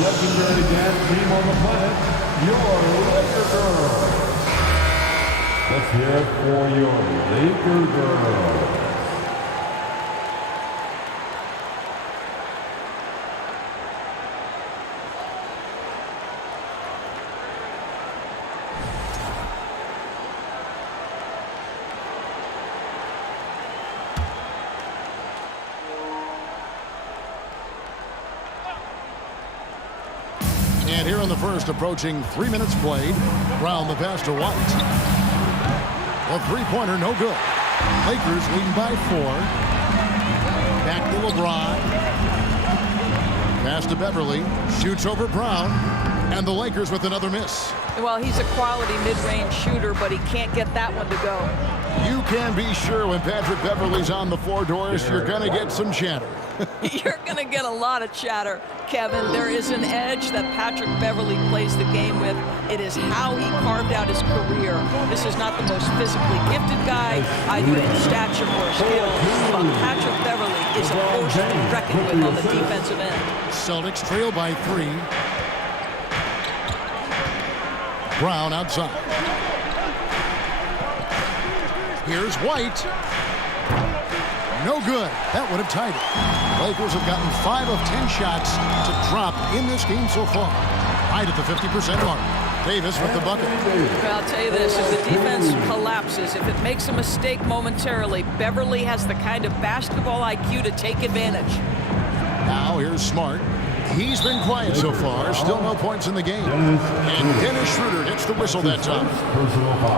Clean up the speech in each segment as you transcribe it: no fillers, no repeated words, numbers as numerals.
legendary dance team on the planet, your Laker Girls. Let's hear it for your Laker Girls. And here in the first, approaching 3 minutes played, Brown the pass to White. A three-pointer, no good. Lakers leading by 4. Back to LeBron. Pass to Beverly. Shoots over Brown. And the Lakers with another miss. Well, he's a quality mid-range shooter, but he can't get that one to go. You can be sure when Patrick Beverly's on the floor, Doris, you're going to get some chatter. You're going to get a lot of chatter, Kevin. There is an edge that Patrick Beverly plays the game with. It is how he carved out his career. This is not the most physically gifted guy, either in stature or skill, but Patrick Beverly is a force to be reckoned with on the defensive end. Celtics trail by 3. Brown outside. Here's White. No good. That would have tied it. Lakers have gotten 5 of 10 shots to drop in this game so far. Right at the 50% mark. Davis with the bucket. Well, I'll tell you this, if the defense collapses, if it makes a mistake momentarily, Beverly has the kind of basketball IQ to take advantage. Now here's Smart. He's been quiet so far. Still no points in the game. And Dennis Schroeder hits the whistle that time.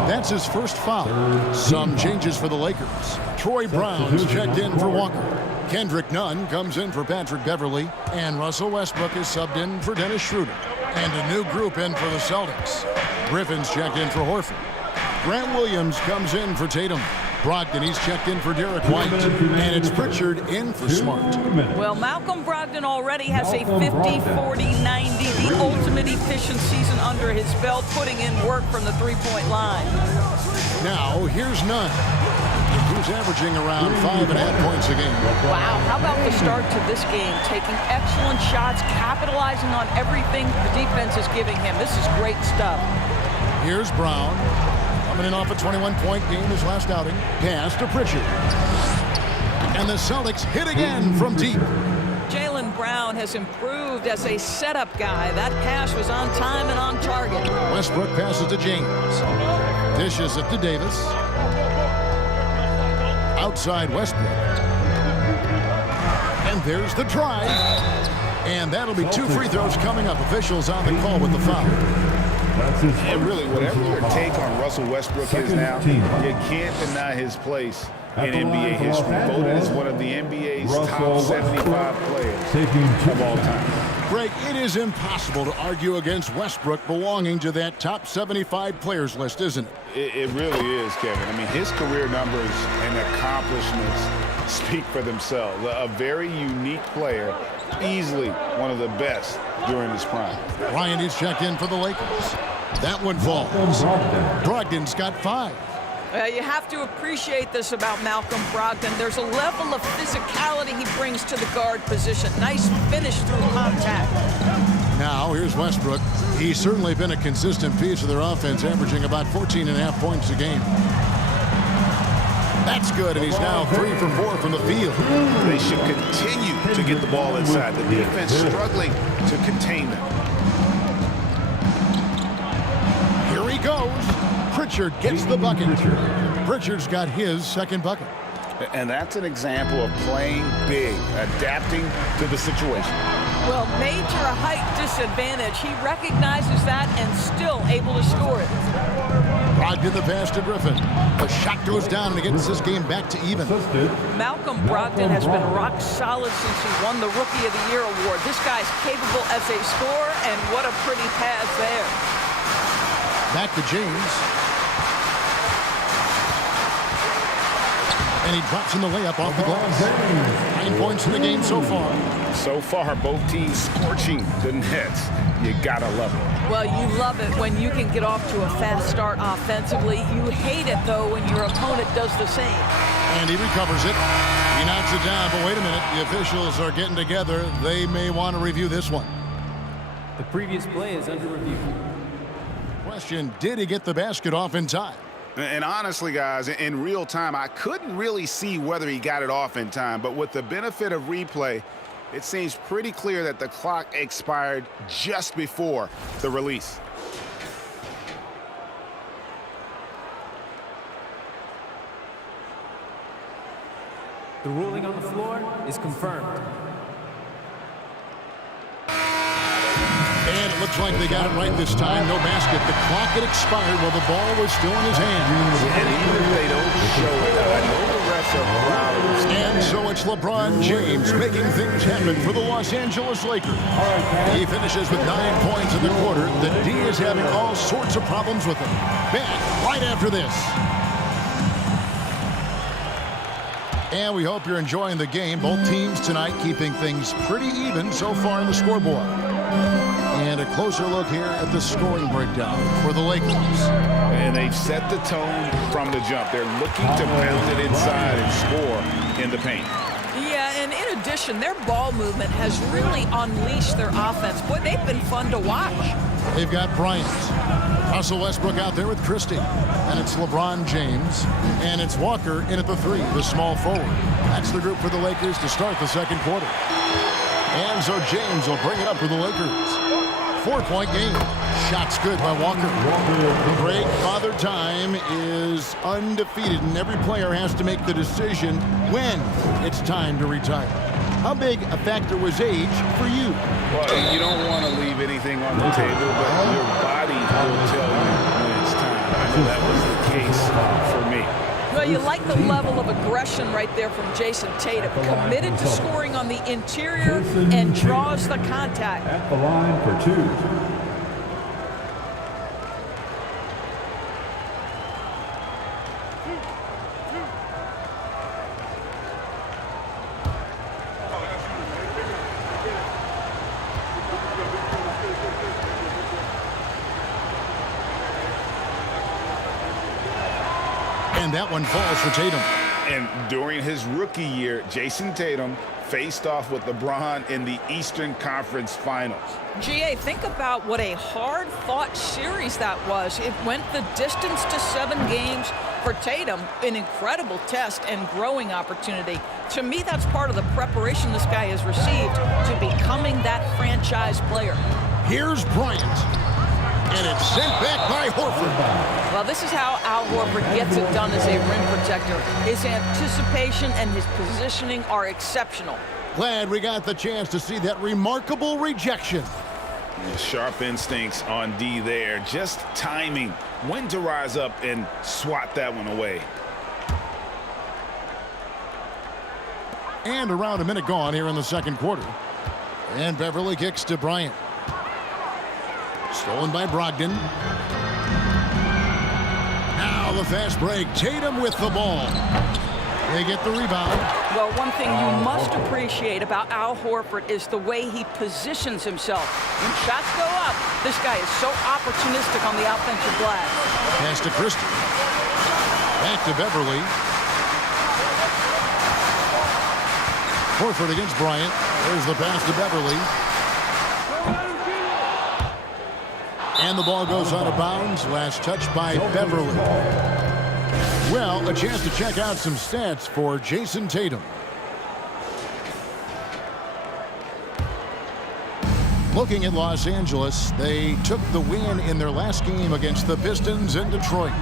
That's his first foul. Some changes for the Lakers. Troy Brown's checked in for Walker. Kendrick Nunn comes in for Patrick Beverly. And Russell Westbrook is subbed in for Dennis Schroeder. And a new group in for the Celtics. Griffin's checked in for Horford. Grant Williams comes in for Tatum. Brogdon, he's checked in for Derek White. And it's Pritchard in for Smart. Well, Malcolm Brogdon already has a 50-40-90, the ultimate efficient season under his belt, putting in work from the three-point line. Now, here's Nunn, who's averaging around 5.5 points a game. Wow, how about the start to this game? Taking excellent shots, capitalizing on everything the defense is giving him. This is great stuff. Here's Brown. Coming in off a 21-point game his last outing. Pass to Pritchard. And the Celtics hit again from deep. Jaylen Brown has improved as a setup guy. That pass was on time and on target. Westbrook passes to James. Dishes it to Davis. Outside Westbrook. And there's the drive. And that'll be 2 free throws coming up. Officials on the call with the foul. And really, whatever your take on Russell Westbrook is now, you can't deny his place in NBA history. Voted as one of the NBA's top 75 players of all time. Greg, it is impossible to argue against Westbrook belonging to that top 75 players list, isn't it? It really is, Kevin. I mean, his career numbers and accomplishments speak for themselves. A very unique player, easily one of the best during his prime. Ryan is checked in for the Lakers. That one falls. Brogdon's got 5. Well, you have to appreciate this about Malcolm Brogdon. There's a level of physicality he brings to the guard position. Nice finish through contact. Now, here's Westbrook. He's certainly been a consistent piece of their offense, averaging about 14.5 points a game. That's good, and he's now 3 for 4 from the field. They should continue to get the ball inside. The defense struggling to contain them. Here he goes. Pritchard gets the bucket. Pritchard's got his second bucket. And that's an example of playing big, adapting to the situation. Well, major height disadvantage. He recognizes that and still able to score it. Brogdon the pass to Griffin. The shot goes down and it gets this game back to even. Malcolm Brogdon has been rock solid since he won the Rookie of the Year award. This guy's capable as a scorer, and what a pretty pass there. Back to James. And he drops in the layup off the glass. 9 points in the game so far. So far, both teams scorching the nets. You gotta love it. Well, you love it when you can get off to a fast start offensively. You hate it, though, when your opponent does the same. And he recovers it. He knocks it down, but wait a minute. The officials are getting together. They may want to review this one. The previous play is under review. Question, did he get the basket off in time? And honestly, guys, in real time, I couldn't really see whether he got it off in time. But with the benefit of replay, it seems pretty clear that the clock expired just before the release. The ruling on the floor is confirmed. And it looks like they got it right this time. No basket. The clock had expired while the ball was still in his hand. And even if they don't show it, I know the refs are proud of this. And so it's LeBron James making things happen for the Los Angeles Lakers. He finishes with 9 points in the quarter. The D is having all sorts of problems with him. Back right after this. And we hope you're enjoying the game. Both teams tonight keeping things pretty even so far in the scoreboard. And a closer look here at the scoring breakdown for the Lakers. And they've set the tone from the jump. They're looking to pound it inside and score in the paint. Yeah, and in addition, their ball movement has really unleashed their offense. Boy, they've been fun to watch. They've got Bryant, Russell Westbrook out there with Christie. And it's LeBron James. And it's Walker in at the 3, the small forward. That's the group for the Lakers to start the second quarter. And so James will bring it up for the Lakers. 4-point game. Shots good by Walker. The break, Father Time is undefeated, and every player has to make the decision when it's time to retire. How big a factor was age for you? Well, you don't want to leave anything on the table, but your body will tell you when it's time. I know that was the case for me. Well, you like the level of aggression right there from Jason Tatum. Committed to scoring on the interior and draws the contact. At the line for 2. And that one falls for Tatum. And during his rookie year, Jason Tatum faced off with LeBron in the Eastern Conference Finals. GA, think about what a hard-fought series that was. It went the distance to 7 games. For Tatum, an incredible test and growing opportunity. To me, that's part of the preparation this guy has received to becoming that franchise player. Here's Bryant. And it's sent back by Horford. Well, this is how Al Horford gets it done as a rim protector. His anticipation and his positioning are exceptional. Glad we got the chance to see that remarkable rejection. Sharp instincts on D there. Just timing when to rise up and swat that one away. And around a minute gone here in the second quarter. And Beverly kicks to Bryant. Stolen by Brogdon. Now the fast break. Tatum with the ball. They get the rebound. Well, one thing you must appreciate about Al Horford is the way he positions himself. When shots go up, this guy is so opportunistic on the offensive glass. Pass to Christie. Back to Beverly. Horford against Bryant. There's the pass to Beverly. And the ball goes out of bounds. Last touch by Beverly. Well, a chance to check out some stats for Jason Tatum. Looking at Los Angeles, they took the win in their last game against the Pistons in Detroit.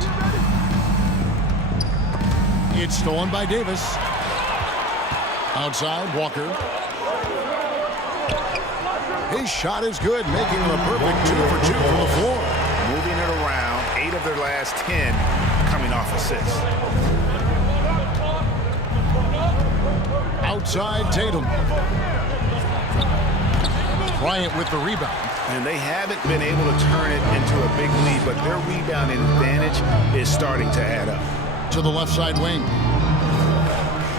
It's stolen by Davis. Outside, Walker. His shot is good, making him a perfect 2 for 2 from the floor. Moving it around, 8 of their last 10 coming off assists. Outside, Tatum. Bryant with the rebound. And they haven't been able to turn it into a big lead, but their rebounding advantage is starting to add up. To the left side wing.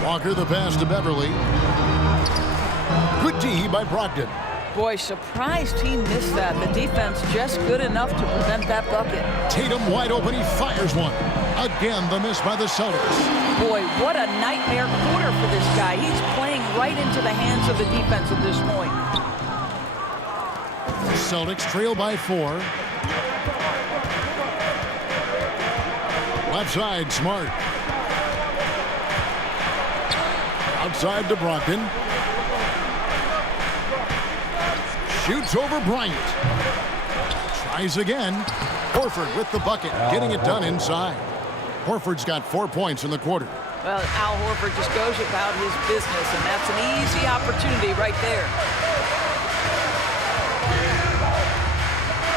Walker, the pass to Beverly. Good D by Brogdon. Boy, surprised he missed that. The defense just good enough to prevent that bucket. Tatum wide open. He fires one. Again, the miss by the Celtics. Boy, what a nightmare quarter for this guy. He's playing right into the hands of the defense at this point. Celtics trail by 4. Left side, Smart. Outside to Brogdon. Shoots over Bryant. Tries again. Horford with the bucket, getting it done inside. Horford's got 4 points in the quarter. Well, Al Horford just goes about his business, and that's an easy opportunity right there.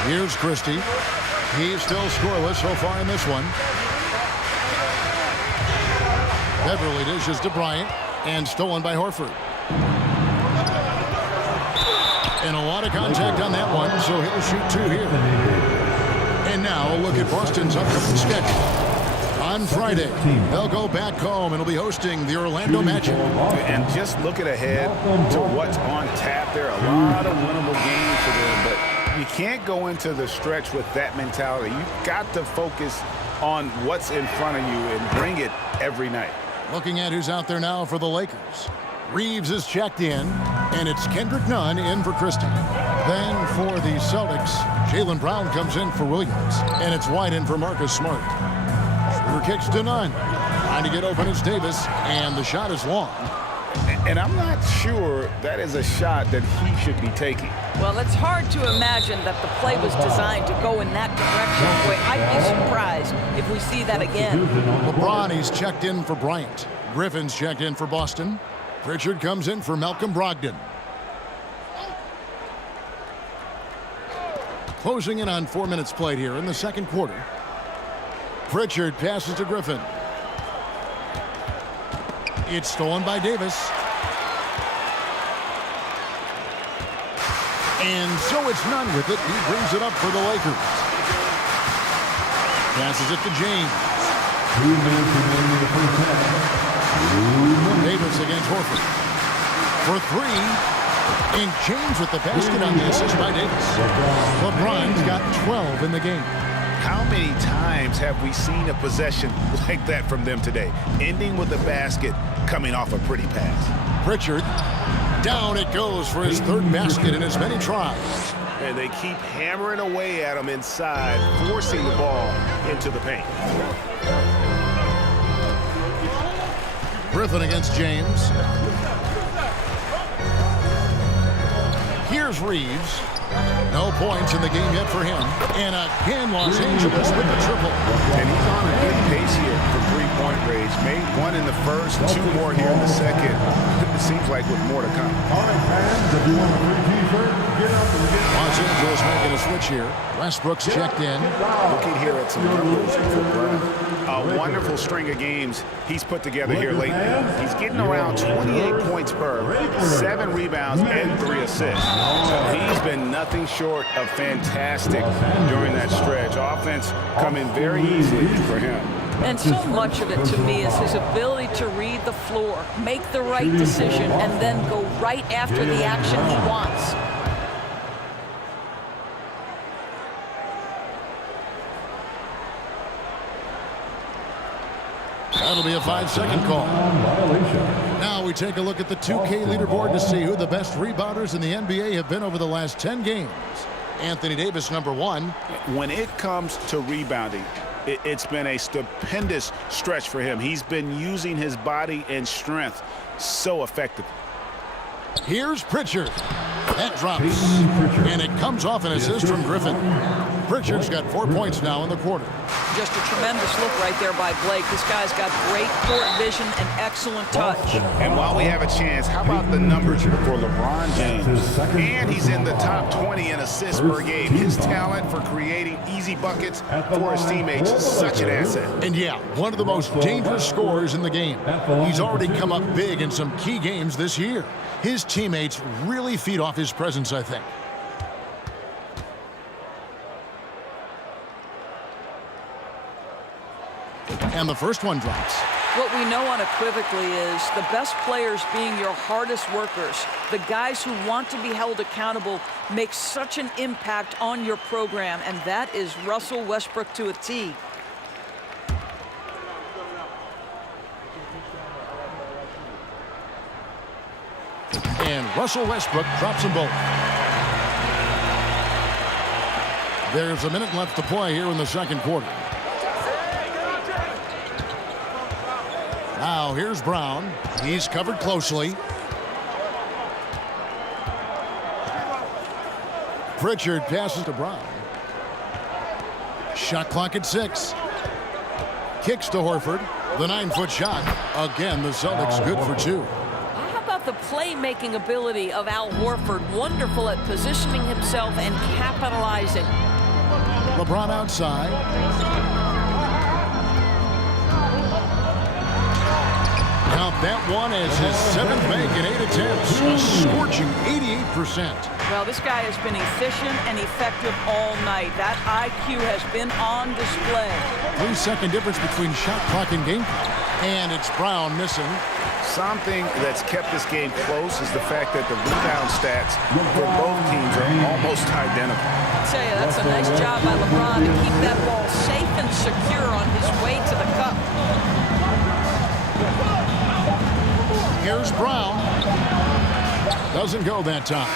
Here's Christie. He's still scoreless so far in this one. Beverly dishes to Bryant, and stolen by Horford. And a lot of contact on that one, so he'll shoot 2 here. And now a look at Boston's upcoming schedule. On Friday, they'll go back home and will be hosting the Orlando Magic. And just looking ahead to what's on tap, there are a lot of winnable games for them, but you can't go into the stretch with that mentality. You've got to focus on what's in front of you and bring it every night. Looking at who's out there now for the Lakers. Reeves is checked in, and it's Kendrick Nunn in for Christie. Then for the Celtics, Jaylen Brown comes in for Williams, and it's White in for Marcus Smart. Schroeder kicks to Nunn. Trying to get open is Davis, and the shot is long. And I'm not sure that is a shot that he should be taking. Well, it's hard to imagine that the play was designed to go in that direction. Boy, I'd be surprised if we see that again. LeBron, he's checked in for Bryant. Griffin's checked in for Boston. Pritchard comes in for Malcolm Brogdon. Closing in on 4 minutes played here in the second quarter. Pritchard passes to Griffin. It's stolen by Davis. And so it's Nunn with it. He brings it up for the Lakers. Passes it to James. 2 minutes remaining in the first half. Davis against Horford. For 3. And James with the basket on the assist by Davis. LeBron's got 12 in the game. How many times have we seen a possession like that from them today? Ending with a basket, coming off a pretty pass. Pritchard. Down it goes for his 3rd basket in as many tries. And they keep hammering away at him inside, forcing the ball into the paint. Griffin against James. Here's Reeves. No points in the game yet for him. And again, Los Angeles with the triple. And he's on a good pace here for three-point range. Made 1 in the first, 2 more here in the second. It seems like with more to come. All right, fans, if you want a free t-shirt, get up and get Los Angeles making a switch here. Westbrook's checked in. Looking here at some numbers for Brown. A wonderful string of games he's put together here lately. He's getting around 28 points per, 7 rebounds, and 3 assists. He's been nothing short of fantastic during that stretch. Offense coming very easily for him. And so much of it to me is his ability to read the floor, make the right decision, and then go right after the action he wants. That'll be a 5-second call. Now we take a look at the 2K leaderboard to see who the best rebounders in the NBA have been over the last 10 games. Anthony Davis, number 1. When it comes to rebounding, it's been a stupendous stretch for him. He's been using his body and strength so effectively. Here's Pritchard. That drops. And it comes off an assist from Griffin. Pritchard's got 4 points now in the quarter. Just a tremendous look right there by Blake. This guy's got great court vision and excellent touch. And while we have a chance, how about the numbers for LeBron James? And he's in the top 20 in assists per game. His talent for creating easy buckets for his teammates is such an asset. And yeah, one of the most dangerous scorers in the game. He's already come up big in some key games this year. His teammates really feed off his presence, I think. And the first one drops. What we know unequivocally is the best players being your hardest workers, the guys who want to be held accountable, make such an impact on your program, and that is Russell Westbrook to a T. And Russell Westbrook drops them both. There's a minute left to play here in the second quarter. Now here's Brown. He's covered closely. Pritchard passes to Brown. Shot clock at 6. Kicks to Horford. The 9-foot shot. Again, the Celtics good for 2. How about the playmaking ability of Al Horford? Wonderful at positioning himself and capitalizing. LeBron outside. Count that one as his 7th make in 8 attempts. A scorching 88%. Well, this guy has been efficient and effective all night. That IQ has been on display. 3-second difference between shot clock and game clock. And it's Brown missing. Something that's kept this game close is the fact that the rebound stats for both teams are almost identical. I tell you, that's a nice job by LeBron to keep that ball safe and secure on his way to the cup. Here's Brown. Doesn't go that time.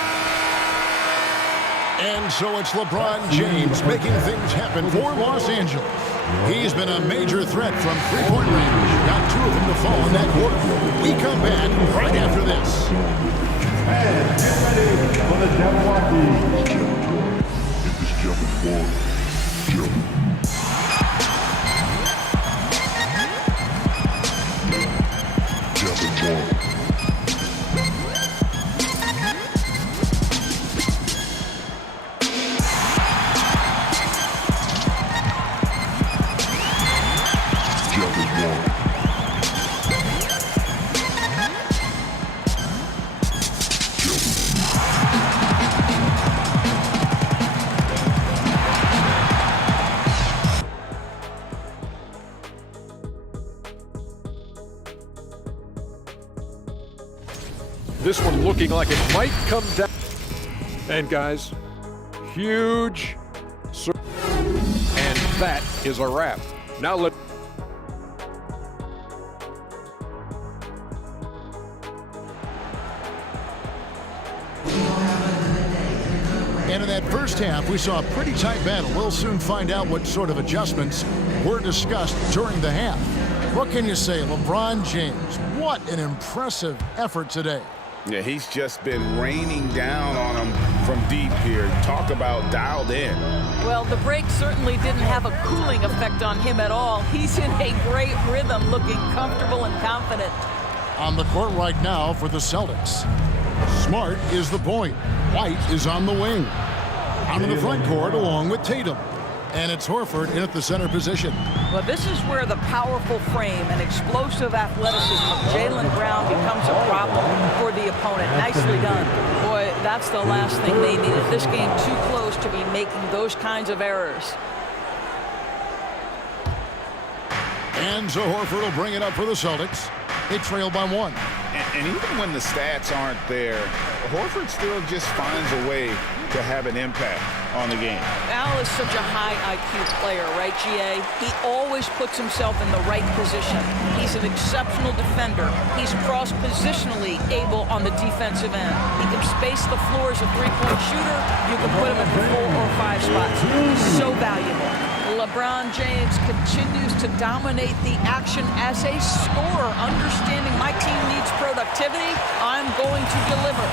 And so it's LeBron James making things happen for Los Angeles. He's been a major threat from three-point range. Got 2 of them to fall in that quarter. We come back right after this. And get ready for the Jabberwocky. This one looking like it might come down. And guys, huge. And that is a wrap. Now let. And in that first half, we saw a pretty tight battle. We'll soon find out what sort of adjustments were discussed during the half. What can you say, LeBron James? What an impressive effort today. Yeah, he's just been raining down on him from deep here. Talk about dialed in. Well, the break certainly didn't have a cooling effect on him at all. He's in a great rhythm, looking comfortable and confident. On the court right now for the Celtics. Smart is the point. White is on the wing. Out in the front court along with Tatum. And it's Horford in at the center position. Well, this is where the powerful frame and explosive athleticism of Jaylen Brown becomes a problem for the opponent. Nicely done. Boy, that's the last thing they needed. This game too close to be making those kinds of errors. And so Horford will bring it up for the Celtics. They trail by 1. And even when the stats aren't there, Horford still just finds a way to have an impact on the game. Al is such a high IQ player, right, GA? He always puts himself in the right position. He's an exceptional defender. He's cross-positionally able on the defensive end. He can space the floor as a three-point shooter. You can put him at the 4 or 5 spots. He's so valuable. LeBron James continues to dominate the action as a scorer, understanding my team needs productivity. I'm going to deliver.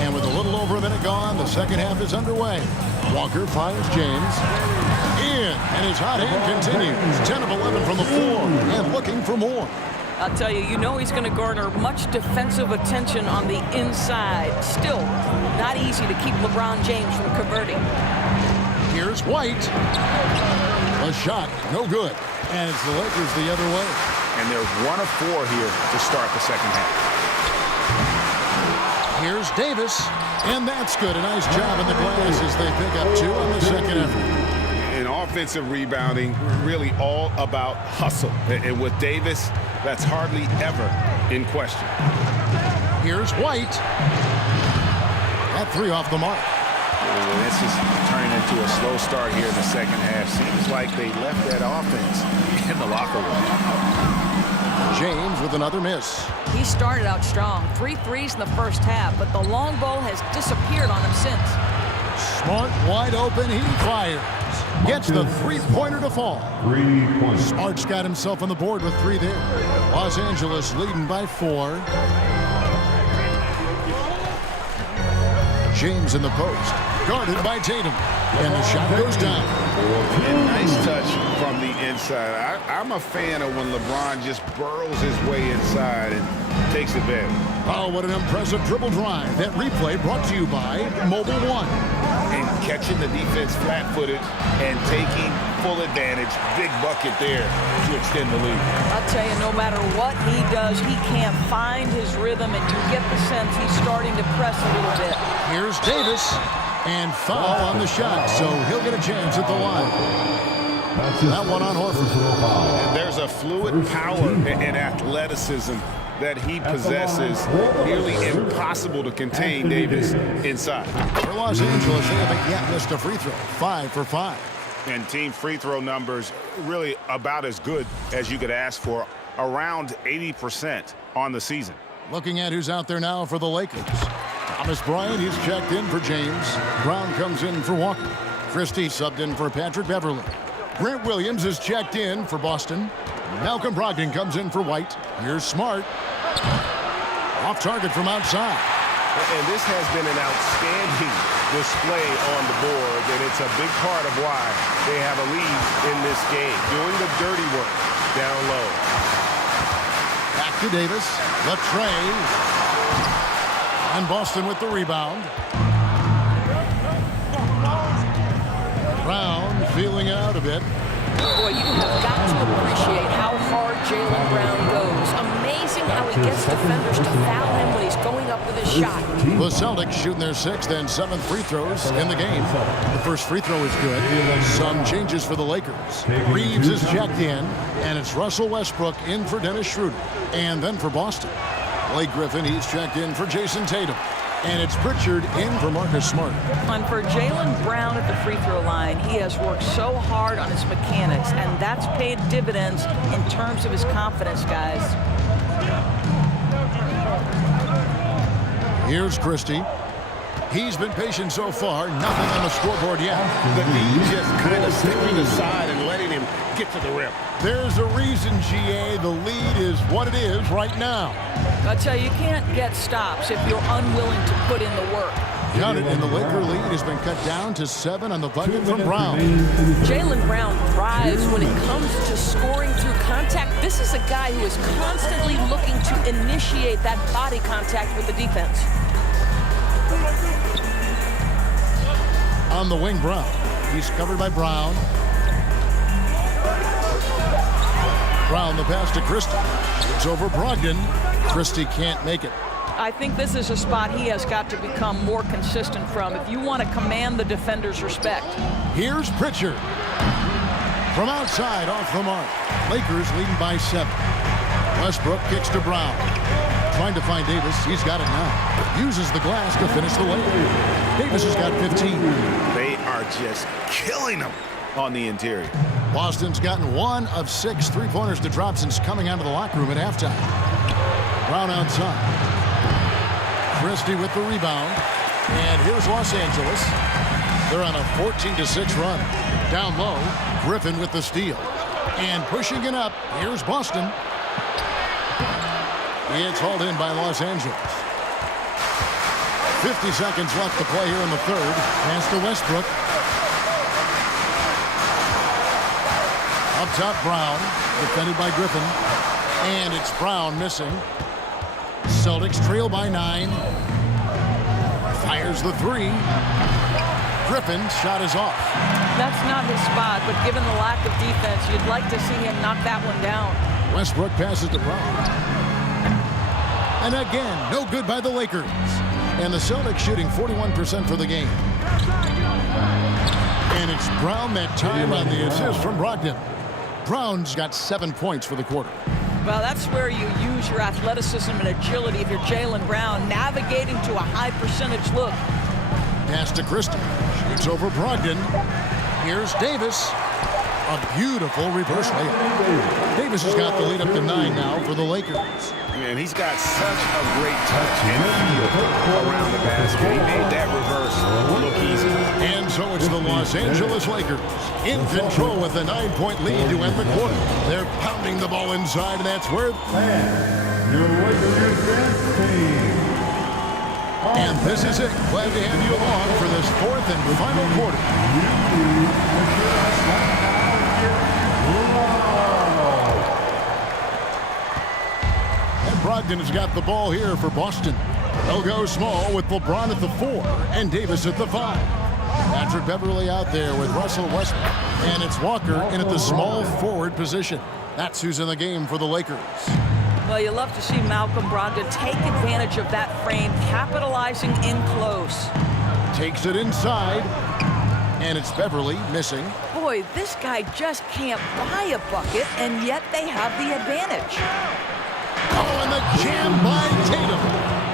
And with a little over a minute gone, the second half is underway. Walker finds James. In, and his hot hand continues. 10 of 11 from the floor, and looking for more. I'll tell you, you know he's going to garner much defensive attention on the inside. Still, not easy to keep LeBron James from converting. Here's White. A shot, no good. And it's the Lakers the other way. And they're 1 of 4 here to start the second half. Here's Davis. And that's good. A nice job in the glass as they pick up 2 on the second effort. In offensive rebounding, really all about hustle. And with Davis, that's hardly ever in question. Here's White. That 3 off the mark. This is turning into a slow start here in the second half. Seems like they left that offense in the locker room. James with another miss. He started out strong. 3 threes in the first half, but the long ball has disappeared on him since. Smart wide open. He fires. Gets the three-pointer to fall. 3 points. Smart's got himself on the board with 3 there. Los Angeles leading by 4. James in the post. Guarded by Tatum. And the shot goes down. And nice touch from the inside. I'm a fan of when LeBron just burrows his way inside and takes advantage. Oh, what an impressive dribble drive. That replay brought to you by Mobile One. And catching the defense flat-footed and taking full advantage. Big bucket there to extend the lead. I'll tell you, no matter what he does, he can't find his rhythm, and you get the sense he's starting to press a little bit. Here's Davis. And foul on the shot, so he'll get a chance at the line. That one on Horford. There's a fluid power and athleticism that he possesses. Nearly impossible to contain Davis inside. For Los Angeles, they haven't yet missed a free throw. 5 for 5. And team free throw numbers really about as good as you could ask for. Around 80% on the season. Looking at who's out there now for the Lakers. Thomas Bryant, he's checked in for James. Brown comes in for Walker. Christie subbed in for Patrick Beverly. Grant Williams is checked in for Boston. Malcolm Brogdon comes in for White. Here's Smart. Off target from outside. And this has been an outstanding display on the board, and it's a big part of why they have a lead in this game. Doing the dirty work down low. Back to Davis. Latrey. And Boston with the rebound. Brown feeling it out a bit. Boy, you have got to appreciate how hard Jaylen Brown goes. Amazing how he gets defenders to foul him when he's going up with his shot. The Celtics shooting their 6th and 7th free throws in the game. The first free throw is good. Some changes for the Lakers. Reeves is checked in, and it's Russell Westbrook in for Dennis Schroeder. And then for Boston, Blake Griffin, he's checked in for Jason Tatum. And it's Pritchard in for Marcus Smart. And for Jaylen Brown at the free throw line, he has worked so hard on his mechanics, and that's paid dividends in terms of his confidence, guys. Here's Christie. He's been patient so far. Nothing on the scoreboard yet. The knee just kind of stepping aside and letting him get to the rim. There's a reason, GA. The lead is what it is right now. I tell you, you can't get stops if you're unwilling to put in the work. Count it, and the Laker lead has been cut down to 7 on the bucket from Brown. Jaylen Brown thrives when it comes to scoring through contact. This is a guy who is constantly looking to initiate that body contact with the defense. On the wing, Brown. He's covered by Brown. Brown, the pass to Christie. It's over Brogdon. Christie can't make it. I think this is a spot he has got to become more consistent from if you want to command the defender's respect. Here's Pritchard. From outside, off the mark. Lakers leading by 7. Westbrook kicks to Brown. Trying to find Davis. He's got it now. Uses the glass to finish the layup. Davis has got 15. They are just killing them on the interior. Boston's gotten 1 of 6 three-pointers to drop since coming out of the locker room at halftime. Brown outside. Christie with the rebound. And here's Los Angeles. They're on a 14-6 run. Down low, Griffin with the steal. And pushing it up, here's Boston. It's hauled in by Los Angeles. 50 seconds left to play here in the third. Pass to Westbrook. Up top, Brown, defended by Griffin. And it's Brown missing. Celtics trail by 9. Fires the 3. Griffin's shot is off. That's not his spot, but given the lack of defense, you'd like to see him knock that one down. Westbrook passes to Brown. And again, no good by the Lakers. And the Celtics shooting 41% for the game. And it's Brown that time on the assist from Brogdon. Brown's got 7 points for the quarter. Well, that's where you use your athleticism and agility if you're Jaylen Brown, navigating to a high percentage look. Pass to Christie. Shoots over Brogdon. Here's Davis. A beautiful reverse layup. Davis has got the lead up to 9 now for the Lakers. And he's got such a great touch and feel around the basket. He made that reverse look easy. And so it's the Los Angeles Lakers in control with a 9-point lead to end the quarter. They're pounding the ball inside, and that's where... Your Lakers dance team. And this is it. Glad to have you along for this 4th and final quarter. And Brogdon has got the ball here for Boston. They'll go small with LeBron at the 4 and Davis at the 5. Patrick Beverly out there with Russell Westbrook. And it's Walker in at the small forward position. That's who's in the game for the Lakers. Well, you love to see Malcolm Brogdon take advantage of that frame, capitalizing in close. Takes it inside, and it's Beverly missing. Boy, this guy just can't buy a bucket, and yet they have the advantage. Oh, and the jam by Tatum.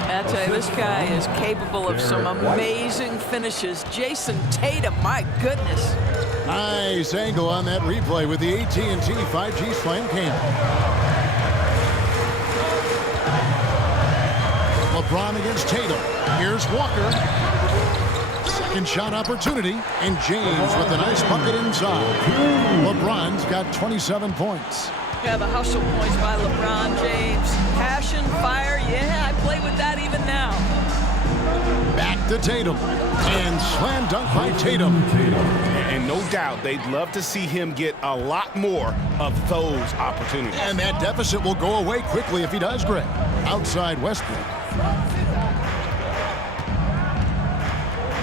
I tell you, this guy is capable of some amazing finishes. Jason Tatum, my goodness. Nice angle on that replay with the AT&T 5G Slam Cam. LeBron against Tatum. Here's Walker. Second shot opportunity. And James with a nice bucket inside. LeBron's got 27 points. Yeah, the hustle points by LeBron James. Passion, fire, yeah, I play with that even now. Back to Tatum. And slam dunk by Tatum. And no doubt they'd love to see him get a lot more of those opportunities. And that deficit will go away quickly if he does, Greg. Outside Westbrook.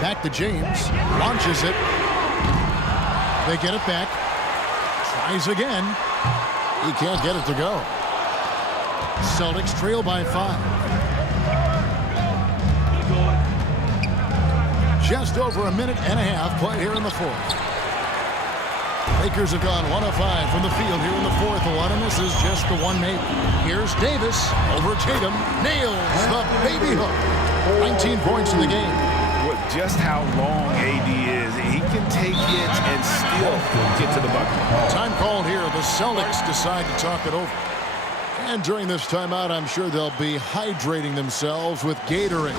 Back to James. Launches it. They get it back. Tries again. He can't get it to go. Celtics trail by 5. Just over a minute and a half played here in the 4th. Lakers have gone 1 of 5 from the field here in the 4th. A lot of misses, just the one made. Here's Davis over Tatum. Nails the baby hook. 19 points in the game. With just how long AD is, he can take hits and still get to the bucket. Time called here. The Celtics decide to talk it over. And during this timeout, I'm sure they'll be hydrating themselves with Gatorade.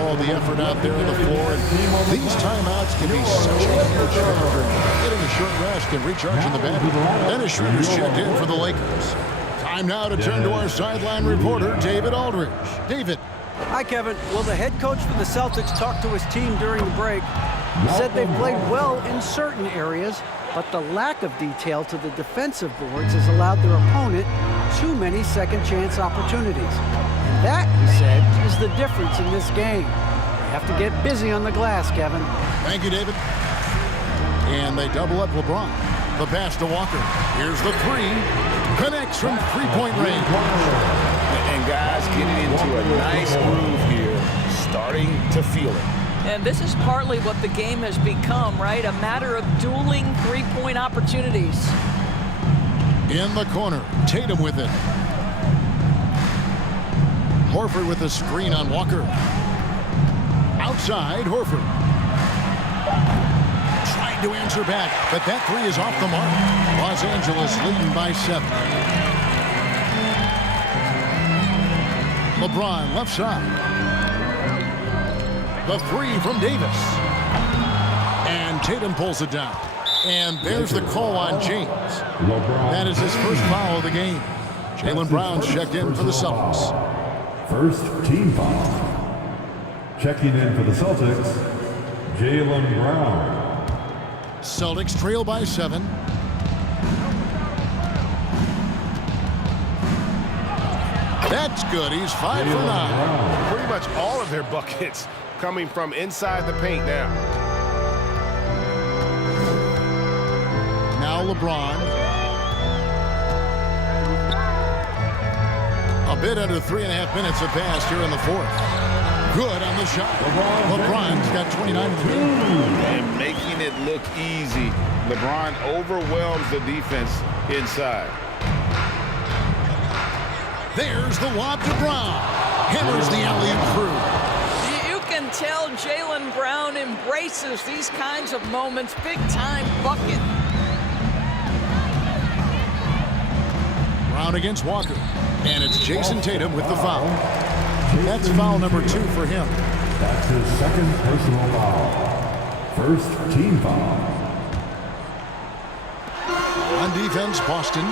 All the effort out there on the floor. And these timeouts can be such a huge factor. Getting a short rest and recharging the battery. Dennis Schroeder's checked in for the Lakers. Time now to turn to our sideline reporter, David Aldridge. David. Hi, Kevin. Well, the head coach for the Celtics talked to his team during the break. He said they've played well in certain areas, but the lack of detail to the defensive boards has allowed their opponent too many second-chance opportunities. And that, he said, is the difference in this game. They have to get busy on the glass, Kevin. Thank you, David. And they double up LeBron. The pass to Walker. Here's the 3. Connects from three-point range. And guys getting into a nice groove here, starting to feel it. And this is partly what the game has become, right? A matter of dueling three-point opportunities. In the corner, Tatum with it. Horford with a screen on Walker. Outside, Horford. Trying to answer back, but that 3 is off the mark. Los Angeles leading by 7. LeBron left side. The 3 from Davis. And Tatum pulls it down. And there's the call on James. That is his first foul of the game. Jaylen Brown's checked in for the Celtics. First team foul. Checking in for the Celtics, Jaylen Brown. Celtics trail by 7. That's good. He's 5 for 9. Pretty much all of their buckets coming from inside the paint now. Now LeBron. A bit under 3.5 minutes have passed here in the 4th. Good on the shot. LeBron's got 29 in the game. And making it look easy. LeBron overwhelms the defense inside. There's the lob to Brown. Hammers the alley-oop through. You can tell Jaylen Brown embraces these kinds of moments. Big-time bucket. Brown against Walker. And it's Jason Tatum with the foul. That's foul number 2 for him. That's his second personal foul. First team foul. On defense, Boston.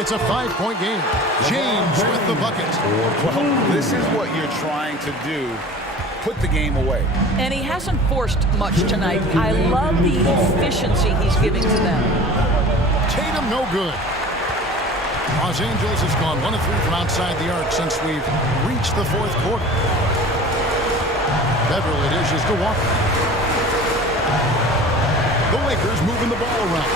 It's a 5-point game. James with the bucket. Well, this is what you're trying to do. Put the game away. And he hasn't forced much tonight. I love the efficiency he's giving to them. Tatum, no good. Los Angeles has gone 1 of 3 from outside the arc since we've reached the 4th quarter. Beverly dishes to Walker. The Lakers moving the ball around.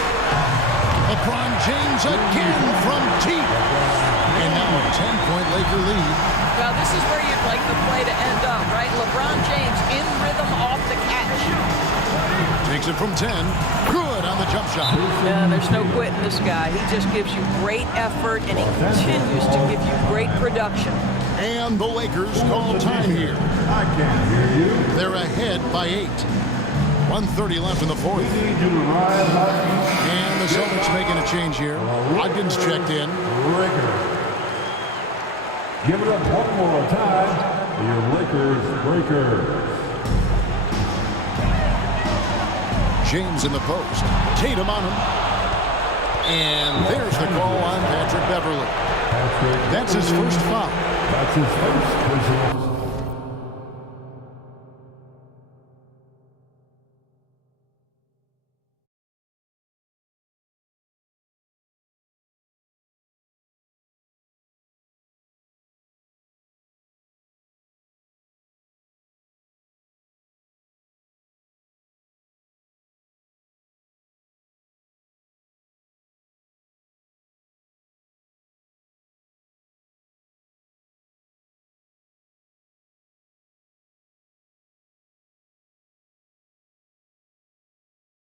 LeBron James again from deep. And now a 10-point Laker lead. Well, this is where you'd like the play to end up, right? LeBron James in rhythm off the catch. Takes it from 10. Good on the jump shot. Yeah, there's no quitting this guy. He just gives you great effort, and he continues to give you great production. And the Lakers call time here. I can't hear you. They're ahead by 8. 1:30 left in the 4th. Need you to rise up. And the Celtics making a change here. Ogden's checked in. Breaker. Give it up one more time. Your Lakers breaker. James in the post. Tatum on him. And there's the call on Patrick Beverly. That's his first foul. That's his first personal